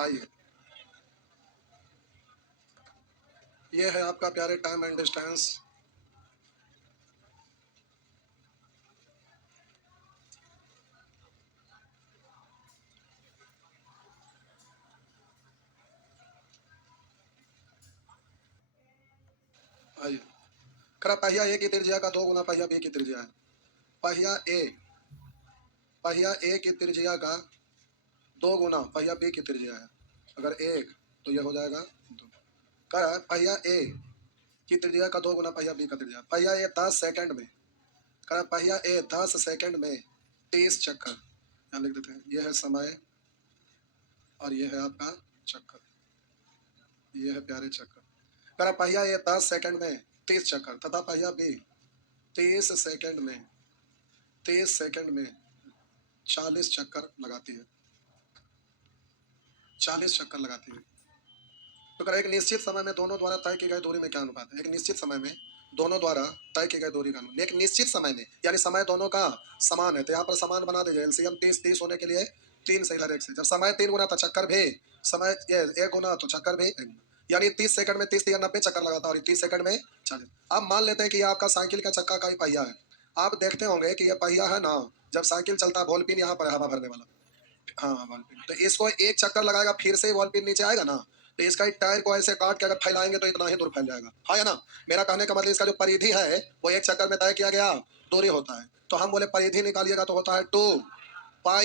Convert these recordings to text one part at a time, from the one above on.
आइए, ये है आपका प्यारे टाइम एंड डिस्टेंस। आइए, करा पहिया ए की त्रिज्या का 2 गुना पहिया बी की त्रिज्या है। पहिया ए की त्रिज्या का 2 गुना पहिया बी की त्रिज्या है। अगर 1 तो ये हो जाएगा 2। करा पहिया ए की त्रिज्या का 2 गुना पहिया बी का त्रिज्या। पहिया ए 10 सेकंड में, करा पहिया ए 10 सेकंड में 30 चक्कर। यहाँ लिख देते हैं, ये है समय और ये है आपका चक्कर, ये है प्यारे चक्कर। करा पहिया ए 10 सेकंड में 30 चक्कर तथा पहिया बी 30 सेकंड में 40 चक्कर लगाती है। 40 चक्कर लगाती है। तो करा एक निश्चित समय में दोनों द्वारा तय की गई दूरी में क्या अनुपात है? एक निश्चित समय में दोनों द्वारा तय की गई दूरी का अनुपात, एक निश्चित समय में यानी समय दोनों का समान है, तो यहाँ पर समान बना दीजिए। एलसीएम 30 होने के लिए 3 से इधर 1 से, जब समय 3 गुना तो चक्कर भी समय ये 1 गुना तो चक्कर भी 1 गुना, यानी 30 सेकंड में 30 या 90 चक्कर लगाता है और 30 सेकंड में 40। अब मान लेते हैं कि ये आपका साइकिल का चक्का का ही पहिया है। आप देखते होंगे कि ये पहिया है ना, जब साइकिल चलता है बॉल पिन यहाँ पर है हवा भरने वाला, हाँ बॉल पिन, तो इसको एक चक्कर लगाएगा फिर से बॉल पिन नीचे आएगा ना, तो इसका टायर को ऐसे काट के अगर फैलाएंगे तो इतना ही दूर फैल जाएगा, हाँ या ना। मेरा कहने का मतलब इसका जो परिधि है वो एक चक्कर में तय किया गया दूरी होता है। तो हम बोले परिधि निकालिएगा तो होता है 2πr,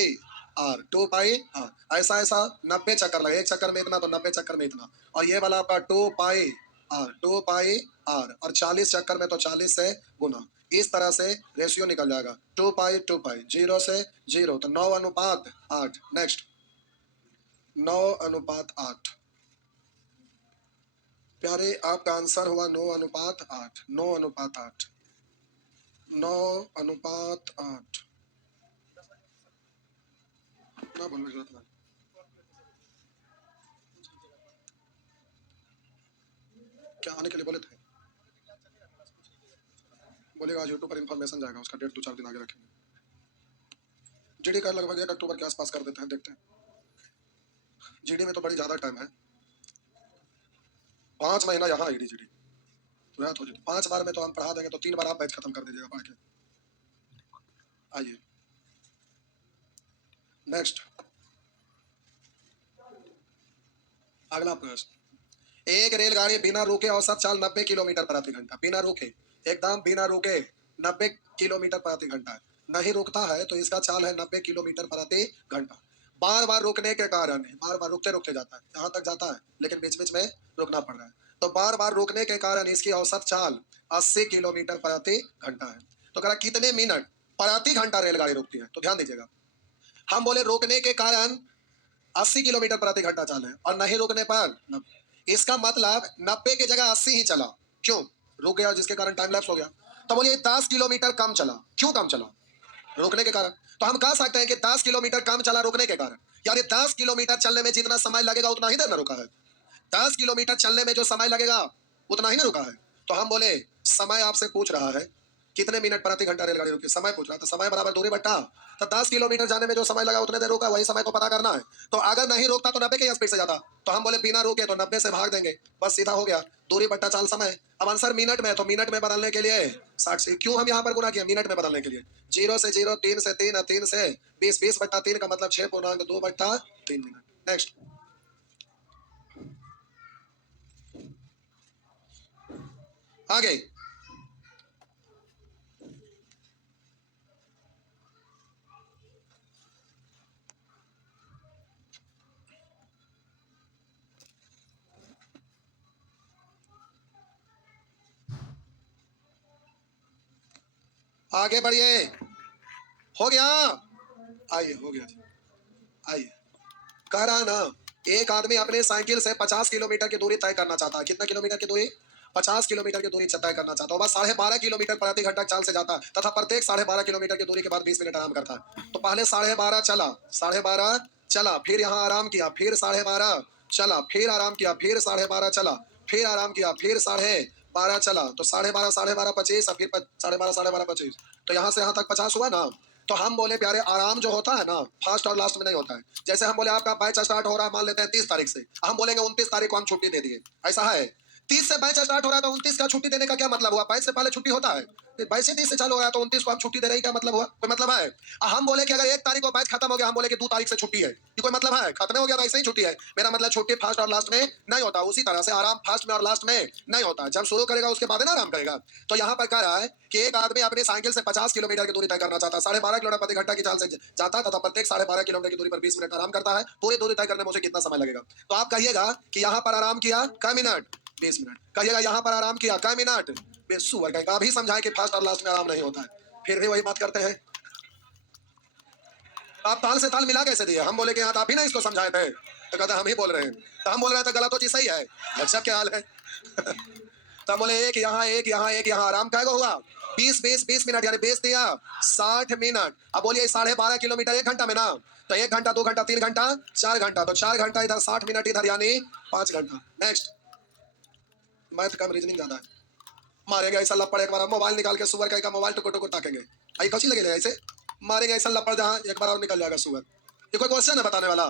2πr। ऐसा ऐसा 90 चक्कर लगे, एक चक्कर में इतना तो 90 चक्कर में इतना, और ये वाला आपका 2πr और 40 चक्कर में तो 40 से गुना। इस तरह से रेशियो निकल जाएगा 2π 0 से 0, तो 9:8। नेक्स्ट 9:8। प्यारे आपका आंसर हुआ 9:8। 9:8। 9:8 ना बोलने की जरूरत नहीं, क्या आने के लिए बोले थे? बोलेगा आज यूट्यूब पर इन्फॉर्मेशन जाएगा, उसका डेट 2-4 दिन आगे रखेंगे। जीडी का लगभग 1 अक्टूबर के आसपास कर देते हैं, देखते हैं। जीडी में तो बड़ी ज्यादा टाइम है, 5 महीना यहाँ ईडी जीडी तो 5 बार में तो हम पढ़ा देंगे, तो 3 बार आप बैच खत्म कर दीजिएगा पढ़ के। आइए नेक्स्ट, अगला प्रश्न। एक रेलगाड़ी बिना रुके औसत चाल 90 किलोमीटर प्रति घंटा, बिना रुके, एकदम बिना रुके 90 किलोमीटर प्रति घंटा है। नहीं रुकता है तो इसका चाल है 90 किलोमीटर प्रति घंटा। बार बार रुकने के कारण, बार बार रुकते रुकते जाता है, यहाँ तक जाता है लेकिन बीच बीच में रुकना पड़ रहा है, तो बार बार रुकने के कारण इसकी औसत चाल 80 किलोमीटर प्रति घंटा है। तो कह रहा कितने मिनट प्रति घंटा रेलगाड़ी रुकती है? तो ध्यान दीजिएगा, हम बोले रोकने के कारण 80 किलोमीटर प्रति घंटा चाल है और नहीं रुकने पर 90। इसका मतलब 90 की जगह 80 ही चला, क्यों? रुक गया जिसके कारण टाइम लैप्स हो गया। तो बोलिए 10 किलोमीटर कम चला, क्यों कम चला? रुकने के कारण। तो हम कह सकते हैं कि 10 किलोमीटर कम चला रुकने के कारण, यानी 10 किलोमीटर चलने में जितना समय लगेगा उतना ही देर न रुका है। 10 किलोमीटर चलने में जो समय लगेगा उतना ही ना रुका है। तो हम बोले समय आपसे पूछ रहा है कितने मिनट प्रति घंटा रेलगाड़ी रुकी, समय पूछ रहा है, तो समय बराबर दूरी बट्टा, तो 10 किलोमीटर जाने में जो समय लगा उतने देर रुका, वही समय को पता करना है। तो अगर नहीं रोकता तो 90 के स्पीड से जाता, तो हम बोले बिना रुके तो 90 से भाग देंगे, बस सीधा हो गया, दूरी बट्टा चाल समय। अब आंसर मिनट में, तो मिनट में बदलने के लिए 60 से, क्यों हम यहाँ पर गुना किया? मिनट में बदलने के लिए 0 से 0, 3 से 3, 3 से 20, 20/3 का मतलब 6.2/3 मिनट। नेक्स्ट, आगे आगे बढ़िए, हो गया, आइए हो गया जी, आइए। कह रहा ना, एक आदमी अपने साइकिल से 50 किलोमीटर की दूरी तय करना चाहता है। कितना किलोमीटर की दूरी? 50 किलोमीटर की दूरी तय करना चाहता है। बस 12.5 किलोमीटर प्रति घंटा चाल से जाता है तथा प्रत्येक 12.5 किलोमीटर की दूरी के बाद 20 मिनट आराम करता है। तो पहले 12.5 चला, 12.5 चला, फिर यहाँ आराम किया, फिर 12.5 चला, फिर आराम किया, फिर 12.5 चला, फिर आराम किया, फिर 12.5 चला, तो 12.5 12.5 25, फिर 12.5 12.5 25, तो यहाँ से यहाँ तक 50 हुआ ना। तो हम बोले प्यारे आराम जो होता है ना फर्स्ट और लास्ट में नहीं होता है। जैसे हम बोले आपका बैच स्टार्ट हो रहा है मान लेते हैं 30 तारीख से, हम बोलेंगे 29 तारीख को हम छुट्टी दे दिए, ऐसा है। 30 से बैच स्टार्ट हो रहा है तो 29 का छुट्टी देने का क्या मतलब हुआ? बैच से पहले छुट्टी होता है। 22 से चालू हो रहा है तो 29 को आप छुट्टी दे रहे हैं, क्या मतलब हुआ? कोई मतलब है? हम बोले कि अगर 1 तारीख को बैच खत्म हो गया, हम बोले कि 2 तारीख से छुट्टी है, ये कोई मतलब है? खत्म हो गया तो ऐसे ही छुट्टी है। मेरा मतलब छुट्टी फर्स्ट और लास्ट में नहीं होता, उसी तरह से आराम फर्स्ट में और लास्ट में नहीं होता। जब शुरू करेगा उसके बाद ना आराम करेगा। तो यहाँ पर कह रहा है कि एक आदमी अपनी साइकिल से 50 किलोमीटर की दूरी तय करना चाहता है, 12.5 किलोमीटर प्रति घंटा की चाल से जाता है तथा प्रत्येक 12.5 किलोमीटर की दूरी पर 20 मिनट आराम करता है। पूरी दूरी तय करने में उसे कितना समय लगेगा? तो आप कहिएगा कि यहाँ पर आराम किया क मिनट, 20 मिनट। कहिएगा यहाँ पर आराम किया क मिनट, सुअर कहेगा। अभी समझाएं कि फर्स्ट और लास्ट में आराम नहीं होता है, फिर भी वही बात करते हैं। आप ताल से ताल मिला कैसे दिए? हम बोले कि आप ही ना इसको समझाए थे, तो कहते हम ही बोल रहे हैं। तो हम बोल रहे थे गलत तो चीज सही है। अच्छा क्या हाल है? तो हम बोले एक यहाँ एक यहाँ एक यहाँ, आराम कहेगा हुआ 20 मिनट, यानी 20 दिया 60 मिनट। अब बोलिए 12.5 किलोमीटर 1 घंटा में ना, तो 1 घंटा 2 घंटा 3 घंटा 4 घंटा, तो 4 घंटा इधर 60 मिनट इधर, यानी 5 घंटा। नेक्स्ट, मैथ कम रीजनिंग ज्यादा है। मारेंगे ऐसा लपड़, एक बार मोबाइल निकाल के सुअर कहेगा मोबाइल टुकुर टुकुर ताकेंगे, आई कौची लगेगा ऐसे मारेंगे ऐसा लपड़ जहाँ एक बार और निकल जाएगा सुअर। ये कोई क्वेश्चन है बताने वाला?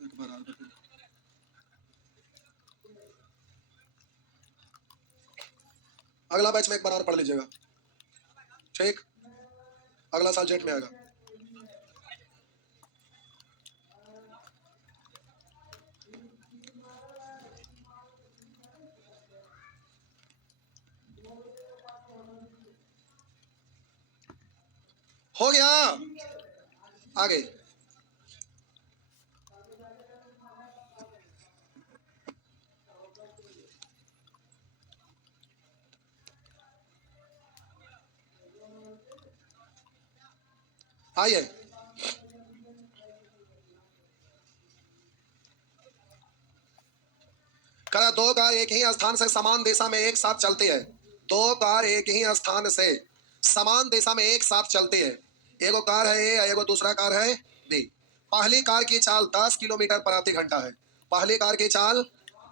एक बार और अगला बैच में एक बार और पढ़ लीजिएगा, ठीक? अगला साल जेट में आएगा। हो गया, आगे। आइए, करा दो कार एक ही स्थान से समान दिशा में एक साथ चलती है। दो कार एक ही स्थान से समान दिशा में एक साथ चलती है। एगो कार है ए, एगो दूसरा कार है बी। पहली कार की चाल 10 किलोमीटर प्रति घंटा है। पहली कार की चाल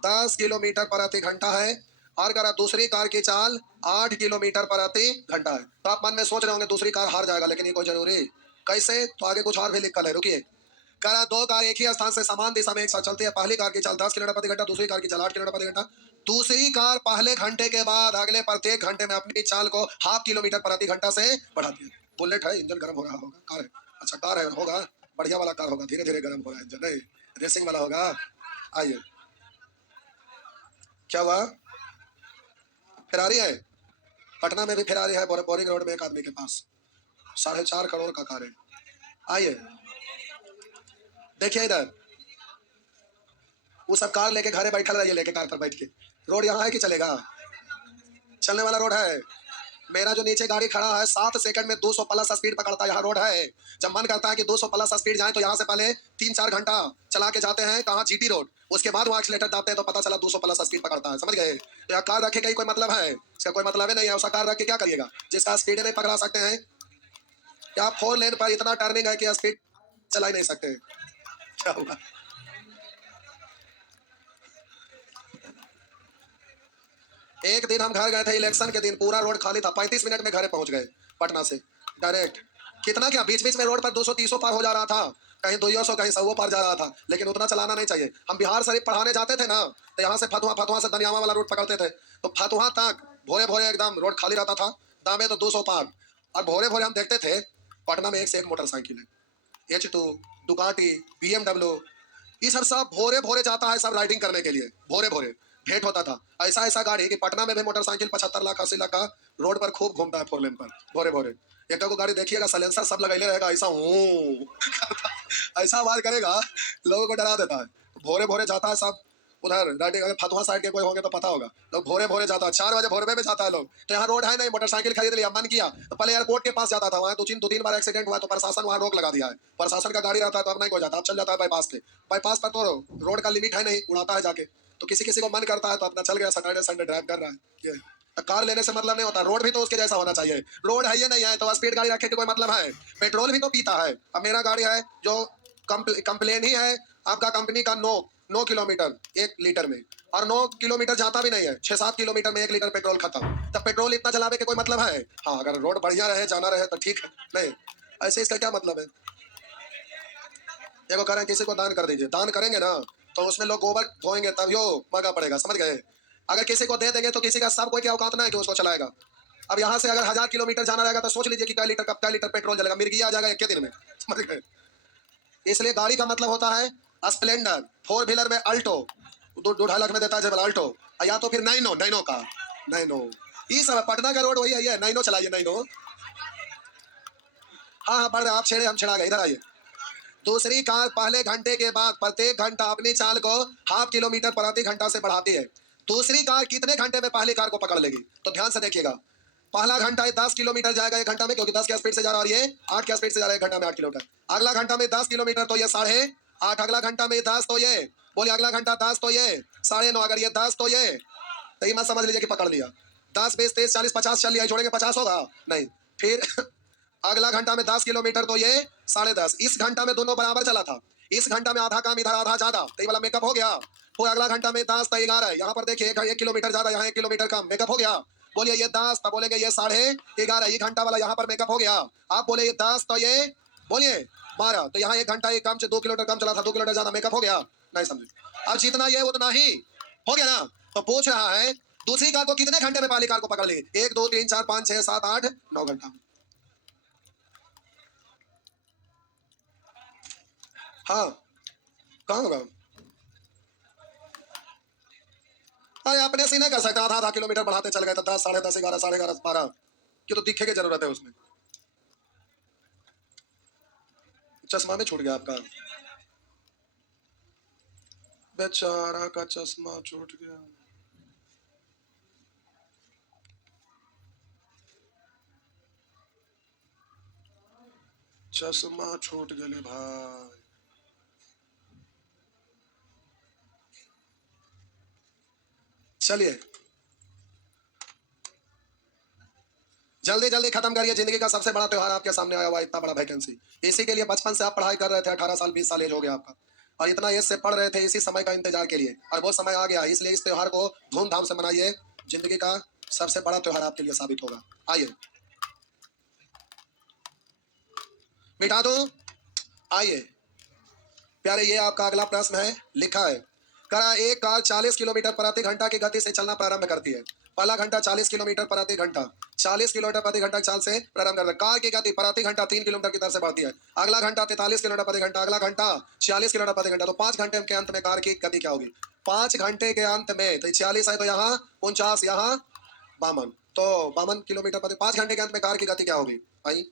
10 किलोमीटर प्रति घंटा है, और करा दूसरी कार की चाल 8 किलोमीटर प्रति घंटा है। तो आप मन में सोच रहे होंगे दूसरी कार हार जाएगा, लेकिन ये कोई जरूरी कैसे? तो आगे कुछ और भी लिखा है, रुकिए। करा दो कार एक ही स्थान से समान दिशा में एक साथ चलती है। पहली कार की चाल 10 किलोमीटर प्रति घंटा, दूसरी कार की चाल 8 किलोमीटर प्रति घंटा। दूसरी कार पहले घंटे के बाद अगले प्रत्येक घंटे में अपनी चाल को ½ किलोमीटर प्रति घंटा से बढ़ाती है। बुलेट है, इंजन गर्म हो रहा होगा। कार है, अच्छा कार है, होगा बढ़िया वाला कार होगा, धीरे धीरे गर्म हो रहा है इंजन, नहीं रेसिंग वाला होगा। आइए, क्या हुआ? फेरारी है, पटना में भी फेरारी है, बोरिंग रोड में एक आदमी के पास 4.5 करोड़ का कार है। आइए देखिए इधर, वो सब कार लेके घरे बैठल रहिए, लेके कार पर बैठ के। रोड यहाँ है कि चलेगा? चलने वाला रोड है। मेरा जो नीचे गाड़ी खड़ा है 7 सेकंड में 200 प्लस स्पीड पकड़ता है, यहाँ रोड है। जब मन करता है कि 200 प्लस स्पीड जाए तो यहाँ से पहले 3-4 घंटा चला के जाते हैं कहाँ, जीटी रोड, उसके बाद वहाँ एक्सीलेटर दाबते हैं तो पता चला 200 प्लस स्पीड पकड़ता है। समझ गए? तो यहाँ कार रखे का ही कोई मतलब है? इसका कोई मतलब ही नहीं है। उसका कार रख के क्या करिएगा जिसका स्पीड नहीं पकड़ा सकते हैं? क्या 4 लेन पर इतना टर्निंग है कि स्पीड चला ही नहीं सकते? क्या हुआ? एक दिन हम घर गए थे इलेक्शन के दिन, पूरा रोड खाली था, 35 मिनट में घर पहुंच गए पटना से डायरेक्ट। कितना क्या, बीच बीच में रोड पर 200-300 पार हो जा रहा था, कहीं 200 कहीं 100 पार जा रहा था, लेकिन उतना चलाना नहीं चाहिए। हम बिहार शरीफ पढ़ाने जाते थे ना, तो यहाँ से फतुहा, फतुहा से दनियामा वाला रोड पकड़ते थे, तो फतुहा तक भोरे भोरे एकदम रोड खाली रहता था, दामे तो 200 पार। और भोरे भोरे हम देखते थे पटना में एक से एक मोटरसाइकिल है, H2, दुकाटी, BMW, ये सब भोरे भोरे जाता है सब राइडिंग करने के लिए। भोरे भोरे भेंट होता था ऐसा ऐसा गाड़ी कि पटना में भी मोटरसाइकिल 75 लाख 80 लाख का रोड पर खूब घूमता है 4 लेन पर भोरे भोरे। एक को गाड़ी देखिएगा सलेंसर सब लगाइले रहेगा, ऐसा ऐसा आवाज करेगा, लोगों को डरा देता है। भोरे भोरे जाता है सब उधर राइडिंग। अगर फतुहा साइड के कोई होंगे तो पता होगा, लोग भोरे भोरे जाता है, 4 बजे भोरे में जाता है लोग। तो यहाँ रोड है नहीं, मोटरसाइकिल खरीद लिया, मन किया तो पहले एयरपोर्ट के पास जाता था, वहाँ 2-3 बार एक्सीडेंट हुआ तो प्रशासन वहाँ रोक लगा दिया है। प्रशासन का गाड़ी रहता है तो अब नहीं हो जाता, अब चल जाता है बाईपास पे। बाईपास पर तो रोड का लिमिट है नहीं, उड़ाता है जाके। तो किसी किसी को मन करता है तो अपना चल गया, सैटरडे संडे ड्राइव कर रहा है। ये कार लेने से मतलब नहीं होता, रोड भी तो उसके जैसा होना चाहिए। रोड है ये नहीं है तो स्पीड गाड़ी रखे के कोई मतलब है? पेट्रोल भी तो पीता है। अब मेरा गाड़ी है जो कंप्लेन ही है आपका कंपनी का नो 9 किलोमीटर 1 लीटर में, और 9 किलोमीटर जाता भी नहीं है, 6-7 किलोमीटर में 1 लीटर पेट्रोल खत्म। तब पेट्रोल इतना चलावे के कोई मतलब है? हाँ, अगर रोड बढ़िया रहे, जाना रहे तो ठीक है, नहीं ऐसे इसका क्या मतलब है? देखो कह रहे हैं किसी को दान कर दीजिए, दान करेंगे ना तो उसमें लोग गोबर धोएंगे तब यो महंगा पड़ेगा, समझ गए? अगर किसी को दे देंगे तो किसी का सब कोई क्या औकात ना है कि उसको चलाएगा। अब यहाँ से अगर 1000 किलोमीटर जाना रहेगा तो सोच लीजिए कि क्या लीटर पेट्रोल जलेगा, मिर्गी आ जाएगा एक के दिन में, समझ गए? इसलिए गाड़ी का मतलब होता है स्प्लेंडर, 4 व्हीलर में अल्टो, 2-2.5 लाख में देता है जब अल्टो, या तो फिर नैनो, नैनो का नैनो, ये सब पटना का रोड वही है, नैनो चलाइए, नैनो। हाँ हाँ, बढ़ रहे आप छेड़े, हम छेड़ा गए, इधर आइए। दूसरी कार पहले घंटे के बाद प्रत्येक घंटा अपनी चाल को ½ किलोमीटर प्रति घंटा से बढ़ाती है। दूसरी कार कितने घंटे में पहली कार को पकड़ लेगी? तो ध्यान से देखिएगा, पहला घंटा 10 किलोमीटर जाएगा 1 घंटा में, क्योंकि 10 की स्पीड से जा रहा है, और ये 8 की स्पीड से जा रहा है 1 घंटा में 8 किलोमीटर। अगला घंटा में 10 किलोमीटर तो ये 8.5, अगला घंटा में 10 तो ये, बोलिए अगला घंटा 10 तो ये 9.5, अगर ये 10 तो ये, तो ये मत समझ लीजिए कि पकड़ लिया। 10, 20, 30, 40, 50 चल लिया, जोड़ेंगे 50 होगा नहीं। फिर अगला घंटा में 10 किलोमीटर तो ये 10.5, इस घंटा में दोनों बराबर चला था, इस घंटा में आधा कम इधर आधा ज्यादा, तो ये वाला मेकअप हो गया। फिर अगला घंटा में 10 तो 11, यहाँ पर देखिए 1 किलोमीटर ज्यादा, यहाँ 1 किलोमीटर कम, मेकअप हो गया। बोलिए ये 10, तब बोलेंगे ये 11.5, ये घंटा वाला यहाँ पर मेकअप हो गया। आप बोले ये 10 तो ये बोलिए 12, तो यहाँ 1 घंटा ये कम, 2 किलोमीटर कम चला था, 2 किलोमीटर ज्यादा, मेकअप हो गया, नहीं समझे? अब जितना ये उतना ही हो गया ना। तो पूछ रहा है दूसरी कार को कितने घंटे में पहली कार को पकड़ ली? 1, 2, 3, 4, 5, 6, 7, 8, 9 घंटा। हाँ, कहाँ होगा? अरे अपने से नहीं कर सकता, आधा किलोमीटर बढ़ाते चल गए तो 10, 10.5, 11, 11.5, 12 की तो दिखे की जरूरत है उसमें। चश्मा में छूट गया आपका, बेचारा का चश्मा छूट गया। चश्मा छूट गए भाई। चलिए जल्दी जल्दी खत्म करिए, जिंदगी का सबसे बड़ा त्योहार आपके सामने आया हुआ, इतना बड़ा वैकेंसी। इसी के लिए बचपन से आप पढ़ाई कर रहे थे, 18 साल 20 साल एज हो गया आपका, और इतना एज से पढ़ रहे थे इसी समय का इंतजार के लिए, और वो समय आ गया, इसलिए इस त्योहार को धूमधाम से मनाइए, जिंदगी का सबसे बड़ा त्योहार आपके लिए साबित होगा। आइए मिटा दूं, आइए प्यारे, ये आपका अगला प्रश्न है, लिखा है करा एक कार 40 किलोमीटर प्रति घंटा की गति से चलना प्रारंभ करती है। पहला घंटा 40 किलोमीटर प्रति घंटा, 40 किलोमीटर प्रति घंटा चाल से प्रारंभ करता है। कार की गति प्रति घंटा 3 किलोमीटर की दर से बढ़ती है। अगला घंटा 43 किलोमीटर प्रति घंटा, अगला घंटा 46 किलोमीटर प्रति घंटा। तो 5 घंटे के अंत में कार की गति क्या होगी? 5 घंटे के अंत में, तो 46 है तो यहाँ 49, यहाँ 52, तो 52 किलोमीटर प्रति। 5 घंटे के अंत में कार की गति क्या होगी भाई?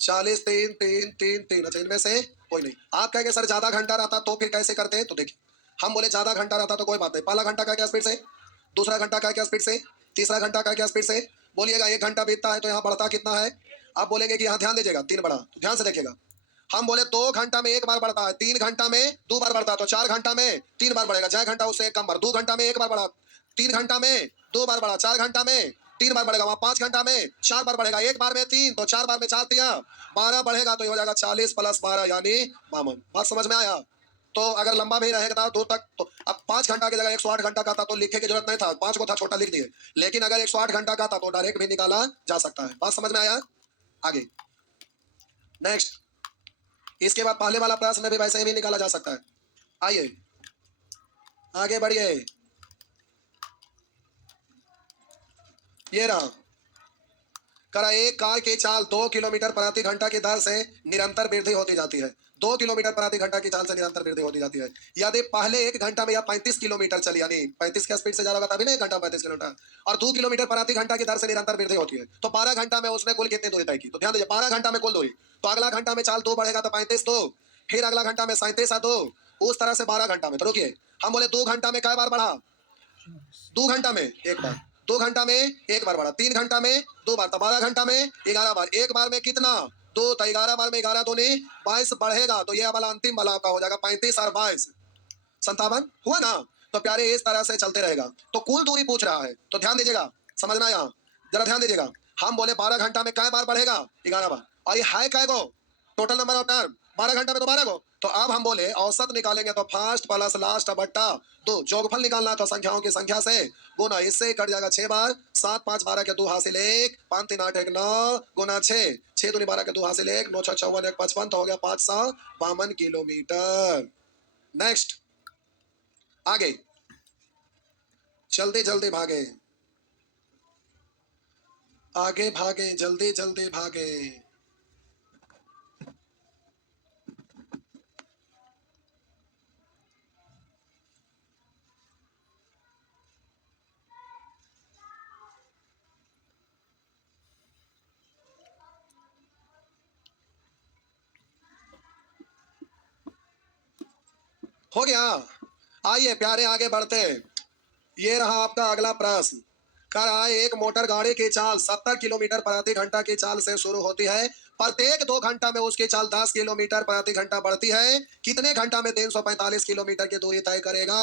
40, 3, 3, 3, 3, अच्छा इनमें से कोई नहीं। आप कहेंगे सर ज्यादा घंटा रहता तो फिर कैसे करते? तो देखिए हम बोले ज्यादा घंटा रहता तो कोई बात नहीं, पहला घंटा का क्या स्पीड से, दूसरा घंटा का क्या स्पीड से, तीसरा घंटा का क्या स्पीड से। बोलिएगा 1 घंटा बीतता है तो यहाँ बढ़ता कितना है? आप बोलेंगे कि यहाँ ध्यान दीजिएगा 3 बढ़ा, तो ध्यान से देखिएगा, हम बोले 2 घंटा में 1 बार बढ़ता है, 3 घंटा में 2 बार बढ़ता है, तो 4 घंटा में 3 बार बढ़ेगा, 6 घंटा उससे 1 कम बार, 2 घंटा में 1 बार बढ़ा, 3 घंटा में 2 बार बढ़ा, 4 घंटा में 3 बार बढ़ेगा, वहां 5 घंटा में 4 बार बढ़ेगा, 1 बार में 3, तो 4 बार में 4 तिया 12 बढ़ेगा, तो ये हो जाएगा 40 + 12 यानी 52। बात समझ में आया? तो अगर लंबा भी रहेगा दूर तक, तो अब 5 घंटा की जगह 108 घंटा का था तो लिखने की जरूरत नहीं था, 5 को था छोटा लिख दिए, लेकिन अगर 108 घंटा का था तो डायरेक्ट भी निकाला जा सकता है। बात समझ में आया? आगे नेक्स्ट, इसके बाद पहले वाला प्रश्न भी वैसे ही निकाला जा सकता है। आइए आगे बढ़िए, ये रहा करा एक कार की चाल 2 किलोमीटर प्रति घंटा की दर से निरंतर वृद्धि होती जाती है। 2 किलोमीटर प्रति घंटा की चाल से निरंतर वृद्धि होती जाती है। यदि पहले 1 घंटा में या 35 किलोमीटर चली, यानी 35 की स्पीड से जा रहा था, तभी ना 1 घंटा 35 किलोमीटर, और 2 किलोमीटर प्रति घंटा की दर से निरंतर वृद्धि होती है, तो 12 घंटा में उसने कुल कितनी दूरी तय की? तो ध्यान दीजिए 12 घंटा में कुल दूरी, तो अगला घंटा में चाल 2 बढ़ेगा तो 35 2, फिर अगला घंटा में 37 2, उस तरह से 12 घंटा में। तो रुकिए, हम बोले 2 घंटा में कई बार बढ़ा? 2 घंटा में 1 बार, 2 घंटा में 1 बार बढ़ा, 3 घंटा में 2 बार, तो 12 घंटा में 11 बार, 1 बार में कितना? 2, तो 11 बार में 11 दूनी 22 बढ़ेगा, तो ये वाला अंतिम वाला आपका हो जाएगा 35 और 22 57 हुआ ना। तो प्यारे इस तरह से चलते रहेगा। तो कुल दूरी पूछ रहा है, तो ध्यान दीजिएगा, समझना यहाँ जरा ध्यान दीजिएगा। हम बोले 12 घंटा में कै बार बढ़ेगा? 11 बार, और ये है कै गो टोटल नंबर ऑफ टर्म 12 घंटा में तो 12 को। तो अब हम बोले औसत निकालेंगे तो फर्स्ट प्लस लास्ट बट्टा 2, जोगफल निकालना है तो संख्याओं की संख्या से गुना, इससे कट जाएगा 6 बार, 7 5 12 के 2 हासिल 1, 5 3 8 1 9 गुना 6, 6 दूनी 12 के 2 हासिल 1, 9 6 54 1 55, तो हो गया 552 किलोमीटर। नेक्स्ट आगे जल्दी जल्दी भागे, आगे भागे, जल्दी जल्दी भागे। हो गया। आइए प्यारे आगे बढ़ते। ये रहा आपका अगला प्रश्न। कह रहा है एक मोटर गाड़ी की चाल 70 किलोमीटर प्रति घंटा की चाल से शुरू होती है, प्रत्येक 2 घंटा में उसकी चाल 10 किलोमीटर प्रति घंटा बढ़ती है, कितने घंटा में 345 किलोमीटर की दूरी तय करेगा?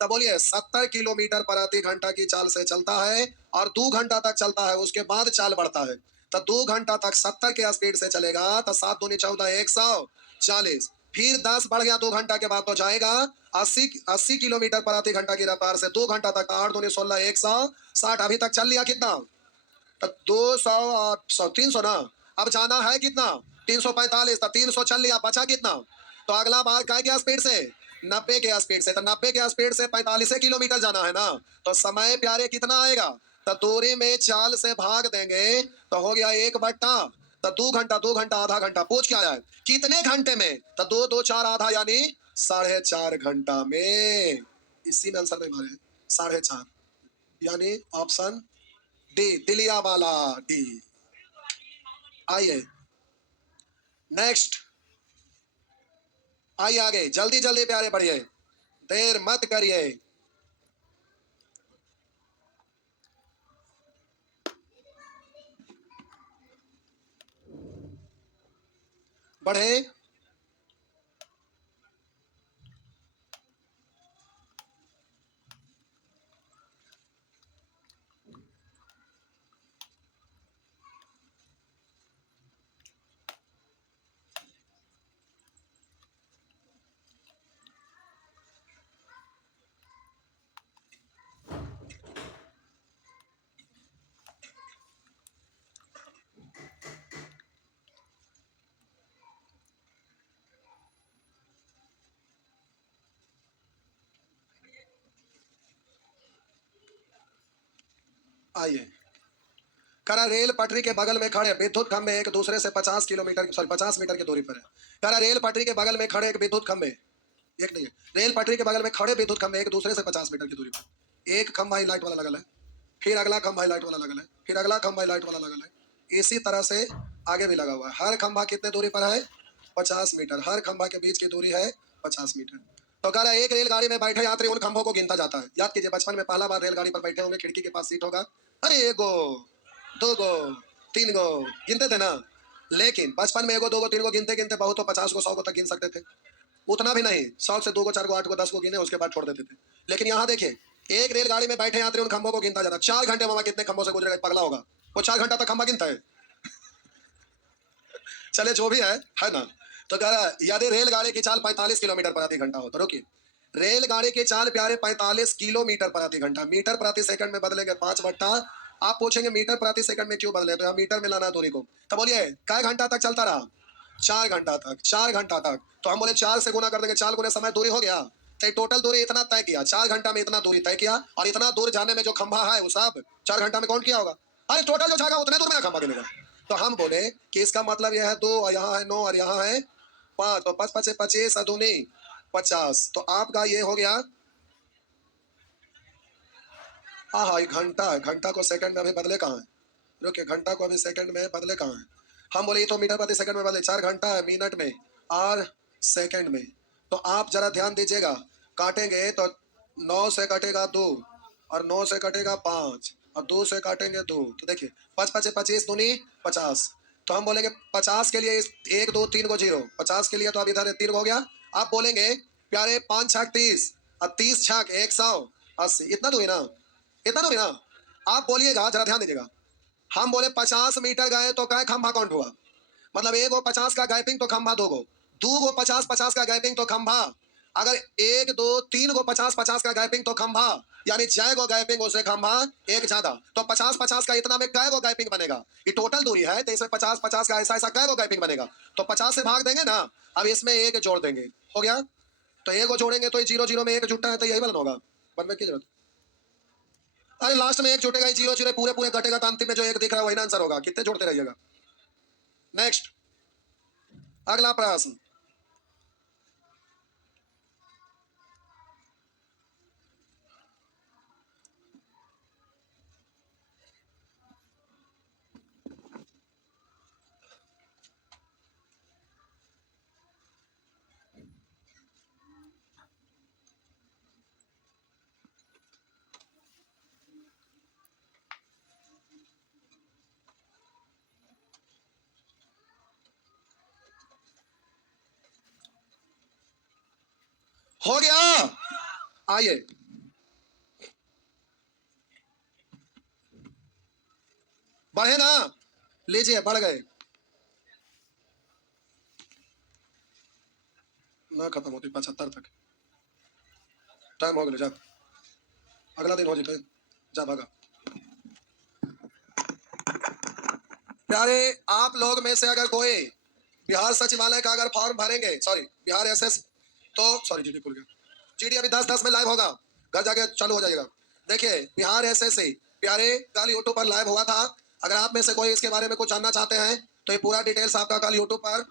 तब बोलिए 70 किलोमीटर प्रति घंटा की चाल से चलता है और 2 घंटा तक चलता है, उसके बाद चाल बढ़ता है। तो 2 घंटा तक 70 के स्पीड से चलेगा तो 7 दूनी 14 140, फिर 10 बढ़ गया 2 घंटा के बाद तो जाएगा 80 किलोमीटर प्रति घंटा की रफ्तार से 2 घंटा तक, 8 दूनी 16 160। अभी तक चल लिया कितना? तो 200 और 300 ना। अब जाना है कितना? 345। तो 300 चल लिया, बचा कितना? तो अगला बार क्या क्या स्पीड से? 90 के स्पीड से। तो 90 के स्पीड से 45 किलोमीटर जाना है ना। तो समय प्यारे कितना आएगा? तो दूरी में चाल से भाग देंगे तो हो गया 1/। तो 2 घंटा आधा घंटा, पूछ क्या है कितने घंटे में? तो 2 2 4 आधा यानी 4.5 घंटा में। इसी में आंसर में मारे 4.5, यानी ऑप्शन डी, दिलिया वाला डी। आइए नेक्स्ट, आइए आगे जल्दी जल्दी प्यारे बढ़िए, देर मत करिए। बढ़े। आइए करा रेल पटरी के बगल में खड़े विद्युत खंभे एक दूसरे से 50 मीटर की दूरी पर है। करा रेल पटरी के बगल में खड़े एक विद्युत खंभे, एक नहीं है, रेल पटरी के बगल में खड़े विद्युत खंभे एक दूसरे से 50 मीटर की दूरी पर, एक खंभा लाइट वाला लगल है, फिर अगला खंभा लाइट वाला लगल है, फिर अगला खंभा लाइट वाला लगल है, इसी तरह से आगे भी लगा हुआ है। हर खंभा कितने दूरी पर है? 50 मीटर। हर खंभा के बीच की दूरी है 50 मीटर। तो कह रहा है एक रेलगाड़ी में बैठे यात्री उन खंभों को गिनता जाता है। याद कीजिए बचपन में पहला बार रेलगाड़ी पर बैठे होंगे, खिड़की के पास सीट होगा, अरे 1 गो 2 गो 3 गो गिनते थे ना। लेकिन बचपन में 1 गो 2 गो 3 गो गिनते गिनते बहुत तो 50 को 100 को तक गिन सकते थे। उतना भी नहीं, 100 से 2 गो 4 गो 8 गो 10 गो गिने, उसके बाद छोड़ देते थे। लेकिन यहाँ देखिए एक रेलगाड़ी में बैठे यात्री उन खंभों को गिनता जाता। 4 घंटे मामा कितने खंभों से गुजरेगा, पगला होगा वो 4 घंटा तक खंभा गिनता है। चले जो भी है ना। तो कह रहा यदि रेलगाड़ी की चाल 45 किलोमीटर प्रति घंटा हो तो रुकिए, रेलगाड़ी की चाल प्यारे 45 किलोमीटर प्रति घंटा, मीटर प्रति सेकंड में बदलेंगे 5/। आप पूछेंगे मीटर प्रति सेकंड में क्यों बदले, तो यहाँ मीटर में लाना दूरी को। तो बोलिए क्या घंटा तक चलता रहा? 4 घंटा तक। 4 घंटा तक तो हम बोले 4 से गुना कर देंगे, 4 गुने समय दूरी हो गया। तो टोटल दूरी इतना तय किया, 4 घंटा में इतना दूरी तय किया, और इतना दूर जाने में जो खंभा है वो सब 4 घंटा में कौन किया होगा? अरे टोटल जो जाएगा उतने दूर में खंभा गिनेगा। तो हम बोले कि इसका मतलब यह है 2 और यहाँ है 9 और यहाँ है 5, तो 5 5 25 दूनी 50। तो आपका ये हो गया। हाँ हाँ, घंटा है, घंटा को सेकंड में अभी बदले कहाँ है? रुकिए, घंटा को अभी सेकंड में बदले कहाँ है? हम बोले ये तो मीटर प्रति सेकंड में बदले, 4 घंटा है मिनट में और सेकंड में। तो आप जरा ध्यान दीजिएगा, काटेंगे तो 9 से कटेगा 2 और 9 से कटेगा 5 और 2 से काटेंगे 2। तो देखिए 5 5 25 दूनी 50। तो हम बोलेंगे 50 के लिए 1 2 3 को 0, 50 के लिए तो अब इधर 3 हो गया। आप बोलेंगे प्यारे 5 छक 30 और 30 छक 180, इतना दूरी ना, इतना दूरी ना। आप बोलिएगा, जरा ध्यान दीजिएगा, हम बोले 50 मीटर गए तो क्या खंभा काउंट हुआ? मतलब 1 गो 50 का गैपिंग तो खंभा 2 गो, दो गो 50-50 का गैपिंग तो खंभा, अगर 1 2 3 गो 50-50 का गैपिंग तो खंभा, यानी 6 गो गैपिंग उससे खंभा एक ज्यादा, तो 50-50 का इतना में कै गो गैपिंग बनेगा? ये टोटल दूरी है तो इसमें 50-50 का ऐसा ऐसा कै गो गैपिंग बनेगा? तो 50 से भाग देंगे ना, अब इसमें एक जोड़ देंगे, हो गया। तो एक को जोड़ेंगे तो 0 0 में एक जुटता है तो यही बना होगा, बनने की जरूरत। अरे लास्ट में एक जुटेगा, 0 0 पूरे पूरे घटेगा तो अंतिम में जो एक दिख रहा है वही आंसर होगा, कितने जोड़ते रहिएगा। नेक्स्ट, अगला प्रश्न, हो गया। आइए, बढ़े ना, लीजिए बढ़ गए ना, खत्म होती 75 तक, टाइम हो गया, जा अगला दिन हो जीते, जा भागा। प्यारे, आप लोग में से अगर कोई बिहार सचिवालय का अगर फॉर्म भरेंगे, सॉरी बिहार एसएस, तो सॉरी जीडी खुल गया, जीडी अभी 10-10 में लाइव होगा, घर जाके चालू हो जाएगा। देखिए बिहार एसएससी प्यारे कल यूट्यूब पर लाइव हुआ था, अगर आप में से कोई इसके बारे में कुछ जानना चाहते हैं तो ये पूरा डिटेल्स आपका कल यूट्यूब पर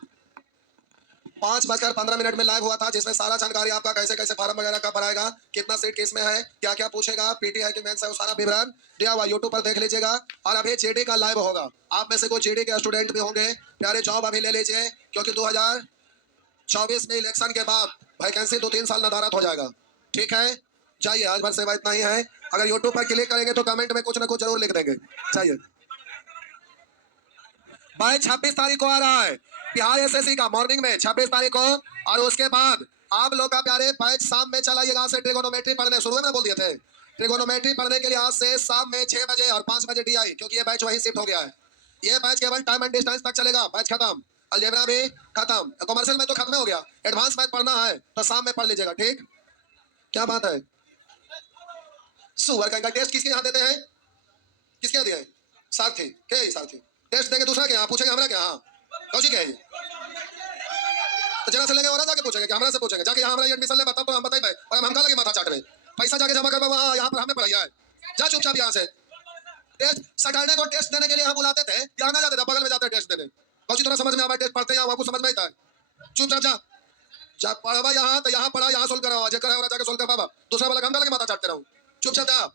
5:15 में लाइव हुआ था, जिसमें सारा जानकारी आपका कैसे कैसे फॉर्म वगैरह का भराएगा, कितना सीट किस में है, क्या क्या पूछेगा, पीटी है कि मेंस है, सारा विवरण दिया हुआ यूट्यूब पर देख लीजिएगा। और अभी जेडी का लाइव होगा, आप में से कोई जेडी के स्टूडेंट भी होंगे प्यारे, जॉब अभी ले लीजिए, क्योंकि 2024 में इलेक्शन के बाद वैकेंसी 2-3 साल नदारत हो जाएगा, ठीक है। जाइए, आज भर सेवा इतना ही है, अगर यूट्यूब पर क्लिक करेंगे तो कमेंट में कुछ ना कुछ जरूर लिख देंगे। जाइए, भाई 26 तारीख को आ रहा है बिहार एसएससी का, मॉर्निंग में 26 तारीख को, और उसके बाद आप लोग का प्यारे बैच शाम में चलाइएगा, यहाँ से ट्रिगोनोमेट्री पढ़ने, शुरू में बोल दिए थे, ट्रिगोनोमेट्री पढ़ने के लिए आज से शाम में 6 बजे और 5 बजे डीआई, क्योंकि ये बैच वही शिफ्ट हो गया है। ये बैच केवल टाइम एंड डिस्टेंस तक चलेगा, बैच खत्म, अलजेब्रा भी खत्म, कॉमर्शियल में तो खत्म हो गया, एडवांस मैथ पढ़ना है तो शाम में पढ़ लीजिएगा, ठीक। क्या बात है, सुअर का टेस्ट किसके यहाँ देते हैं, किसके यहाँ दिया है, सारथी के, सारथी टेस्ट देंगे दूसरा के यहाँ, पूछेंगे हमारा क्या, हाँ कौची क्या है, तो जरा से लेंगे और जाके पूछेंगे कि हमारा से पूछेंगे, जाके यहाँ हमारा एडमिशन ले बता तो हम बताइए, और हम लगे माथा चाट रहे, पैसा जाके जमा कर वहाँ, यहाँ पर हमें पढ़ाया है, जा चुपचाप यहाँ से। टेस्ट सैटरडे को टेस्ट देने के लिए यहाँ बुलाते थे, यहाँ ना जाते थे, बगल में जाते टेस्ट देने, कौची तरह समझ में आवा, टेस्ट पढ़ते हैं वहाँ कुछ समझ में आता है, चुपचाप जा, जा पढ़वा यहाँ तो यहाँ पढ़ा, यहाँ सोल्व कराओ, जाकर जाके सोल्व कर बाबा, दूसरा वाला हम लगे माथा चाटते रहो, चुपचाप जा।